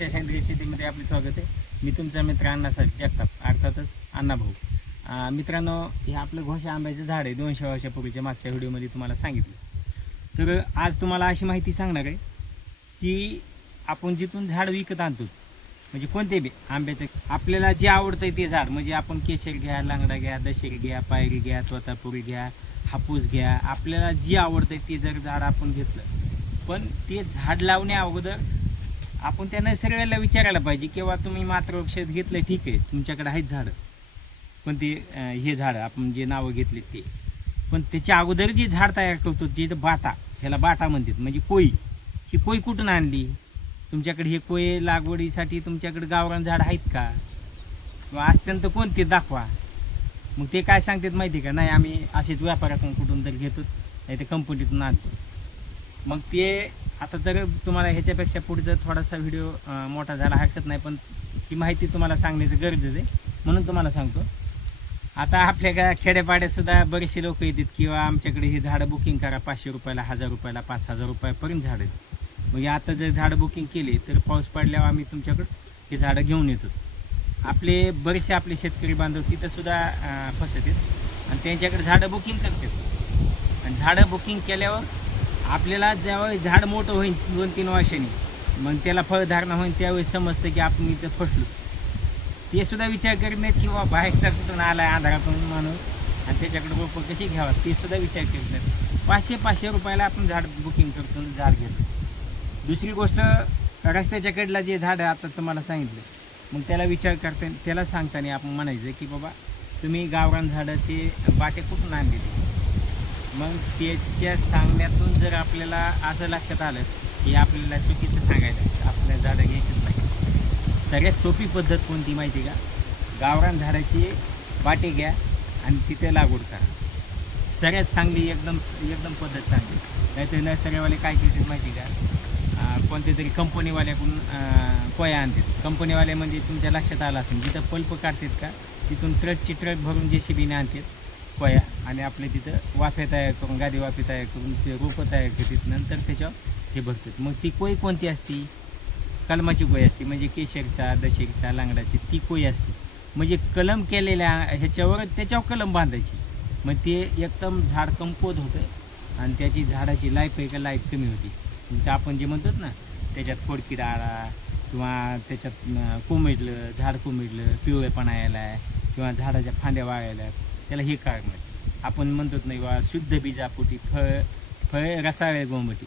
घोषच्या सेंद्रिय शेतीमध्ये आपले स्वागत आहे. मी तुमचा मित्र अण्णासाहेब जगताप, अर्थातच अण्णाभाऊ. मित्रांनो, हे आपलं घोषा आंब्याचं झाड आहे. 200 वर्षापूर्वीच्या मागच्या व्हिडिओमध्ये तुम्हाला सांगितलं. तर आज तुम्हाला अशी माहिती सांगणार आहे की आपण जिथून झाड विकत आणतो, म्हणजे कोणते बी आंब्याचं आपल्याला जे आवडतं ते झाड, म्हणजे आपण केशर घ्या, लांगडा घ्या, दशेरी घ्या, पायरी घ्या, तोतापुरी घ्या, हापूस घ्या, आपल्याला जे आवडतं ते जर झाड आपण घेतलं, पण ते झाड लावण्या अगोदर आपण त्या नर्सरीला विचारायला पाहिजे किंवा तुम्ही मात्र औषध घेतलं ठीक आहे, तुमच्याकडे आहेत झाडं, पण ते हे झाडं आपण जे नावं घेतले ते, पण त्याच्या अगोदर जे झाड तयार करतो जे बाटा, ह्याला बाटा म्हणतात, म्हणजे कोळी, ही कोळी कुठून आणली? तुमच्याकडे हे कोळी लागवडीसाठी तुमच्याकडे गावरान झाड आहेत का? किंवा असतील तर कोणते दाखवा. मग ते काय सांगतात माहिती का, नाही आम्ही असेच व्यापारातून कुठून तरी घेतो, नाही ते कंपनीतून आणतो. मग ते आता तर तुम्हाला ह्याच्यापेक्षा पुढचा थोडासा व्हिडिओ मोठा झाला हरकत नाही, पण ही माहिती तुम्हाला सांगण्याचं गरजेचं आहे म्हणून तुम्हाला सांगतो. आता आपल्या खेड्यापाड्यातसुद्धा बरेचसे लोक येतात किंवा आमच्याकडे हे झाडं बुकिंग करा, 500 रुपयाला, 1000 रुपयाला, 5000 रुपयापर्यंत झाडं आहेत. मग आता जर झाडं बुकिंग केले तर पाऊस पडल्यावर आम्ही तुमच्याकडं हे झाडं घेऊन येतो. बरेचसे आपले शेतकरी बांधव तिथंसुद्धा फसत आहेत आणि त्यांच्याकडे झाडं बुकिंग करतात. आणि झाडं बुकिंग केल्यावर आपल्याला ज्यावेळी झाड मोठं होईल 2-3 वर्षांनी, मग त्याला फळधारणा होईल, त्यावेळेस समजतं की आपण इथं फसलो. ते सुद्धा विचार करीत नाहीत किंवा बाहेरचा कुठून आला आहे अंधारातून माणूस आणि त्याच्याकडे रोपं कशी घ्यावा ते सुद्धा विचार करीत नाहीत. 500 रुपयाला आपण झाड बुकिंग करतो, झाड घेतो. दुसरी गोष्ट, रस्त्याच्या कडेला जे झाडं आता तुम्हाला सांगितलं, मग त्याला विचार करता, त्याला सांगताना आपण म्हणायचं की बाबा तुम्ही गावरान झाडाचे बाटे कुठून आणलेले. मग त्याच्या सांगण्यातून जर आपल्याला असं लक्षात आलं की आपल्याला चुकीचं सांगायचं, आपल्या झाडं घ्यायचीच नाही. सगळ्यात सोपी पद्धत कोणती माहिती का, गावरान झाडाची बाटे घ्या आणि तिथे लागवड करा. सगळ्यात चांगली एकदम पद्धत चांगली. नाहीतर नर्सरीवाले काय करतात माहिती का, कोणत्या तरी कंपनीवाल्याकडून कोया आणतात. कंपनीवाले म्हणजे तुमच्या लक्षात आलं असेल, जिथं पल्प काढतात का तिथून ट्रकची ट्रक भरून JCBने आणतात कोया आणि आपले तिथं वाफे तयार करून, गादी वाफे तयार करून ते रोपं तयार करतात, नंतर त्याच्यावर हे बघतात. मग ती कोई कोणती असती? कलमाची कोई असते, म्हणजे केशरचा, दशेरीचा, लांगडाची ती कोई असते. म्हणजे कलम केलेल्या त्याच्यावर कलम बांधायची. मग ते एकदम झाड कमकुवत होतं आणि त्याची झाडाची लाईफ आहे का लाईफ कमी होती. म्हणजे आपण जे म्हणतो ना, त्याच्यात खोडकिडा आला किंवा त्याच्यात कोमेजलं, झाड कोमेजलं, पिवळेपणा यायला आहे किंवा झाडाच्या फांद्या वाळायला, त्याला हे कारण नाही. आपण म्हणतो नाही बा शुद्ध बीजापोटी फळ रसाळे गोमटी.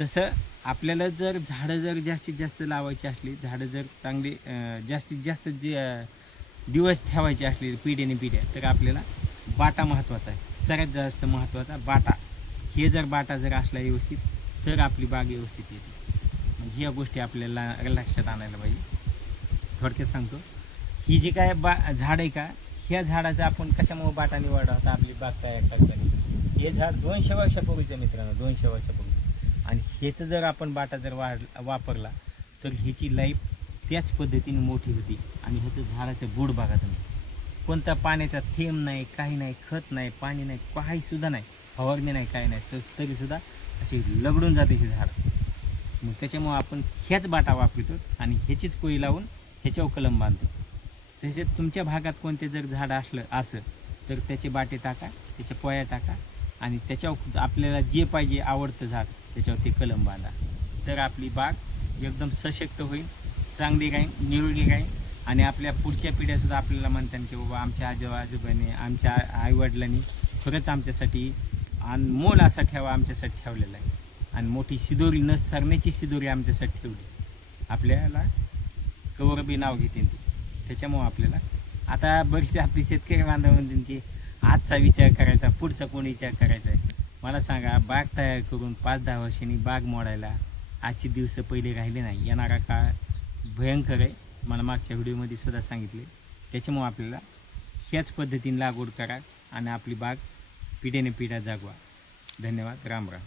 तसं आपल्याला जर झाडं जर जास्तीत जास्त लावायची असली, झाडं जर चांगली जास्तीत जास्त जे दिवस ठेवायचे असले पिढ्या, तर आपल्याला बाटा महत्त्वाचा आहे. सगळ्यात जास्त महत्त्वाचा बाटा. हे जर बाटा जर असला व्यवस्थित तर आपली बाग व्यवस्थित येते. मग ह्या गोष्टी आपल्याला लक्षात आणायला पाहिजे. थोडक्यात सांगतो, ही जी काय झाड आहे का, ह्या झाडाचा आपण कशामुळे बाटा निवडला होता आपली बाग तयार करताना. हे झाड 200 वर्षापूर्वीचं मित्रांनो, 200 वर्षापूर्वी. आणि ह्याचं जर आपण बाटा जर वापरला तर ह्याची लाईफ त्याच पद्धतीने मोठी होती. आणि ह्याचं झाडाचं गोड बघा तुम्ही, कोणता पाण्याचा थेंब नाही, काही नाही, खत नाही, पाणी नाही, काहीसुद्धा नाही, फवारणी नाही, काही नाही, तर तरीसुद्धा अशी लगडून जाते हे झाड. मग त्याच्यामुळं आपण ह्याच बाटा वापरतो आणि ह्याचीच कोई लावून ह्याच्यावर कलम बांधतो. तसेच तुमच्या भागात कोणते जर झाड असं तर त्याचे बाटे टाका, त्याच्या पोया टाका आणि त्याच्यावर आपल्याला जे पाहिजे आवडतं झाड त्याच्यावर ते कलम बांधा. तर आपली बाग एकदम सशक्त होईल, चांगली राहील, निरोगी राहील. आणि आपल्या पुढच्या पिढ्यासुद्धा आपल्याला म्हणतात की बाबा आमच्या आजोबाने, आमच्या आईवडिलांनी खरंच आमच्यासाठी अनमोल असा ठेवा आमच्यासाठी ठेवलेला आहे. आणि मोठी शिदोरी, न सरण्याची शिदोरी आमच्यासाठी ठेवली. आपल्याला कौरबी नाव घेते ती. त्याच्यामुळं आपल्याला आता बरेचसे आपले शेतकरी बांधव म्हणतील की आजचा विचार करायचा, पुढचा कोण विचार करायचा आहे. मला सांगा, बाग तयार करून 5-10 वर्षांनी बाग मोडायला आजचे दिवस पहिले राहिले नाही. येणारा काळ भयंकर आहे, मला मागच्या व्हिडिओमध्ये सुद्धा सांगितले. त्याच्यामुळं आपल्याला ह्याच पद्धतीने लागवड करा आणि आपली बाग पिढ्याने पिढ्या जागवा. धन्यवाद. राम राम.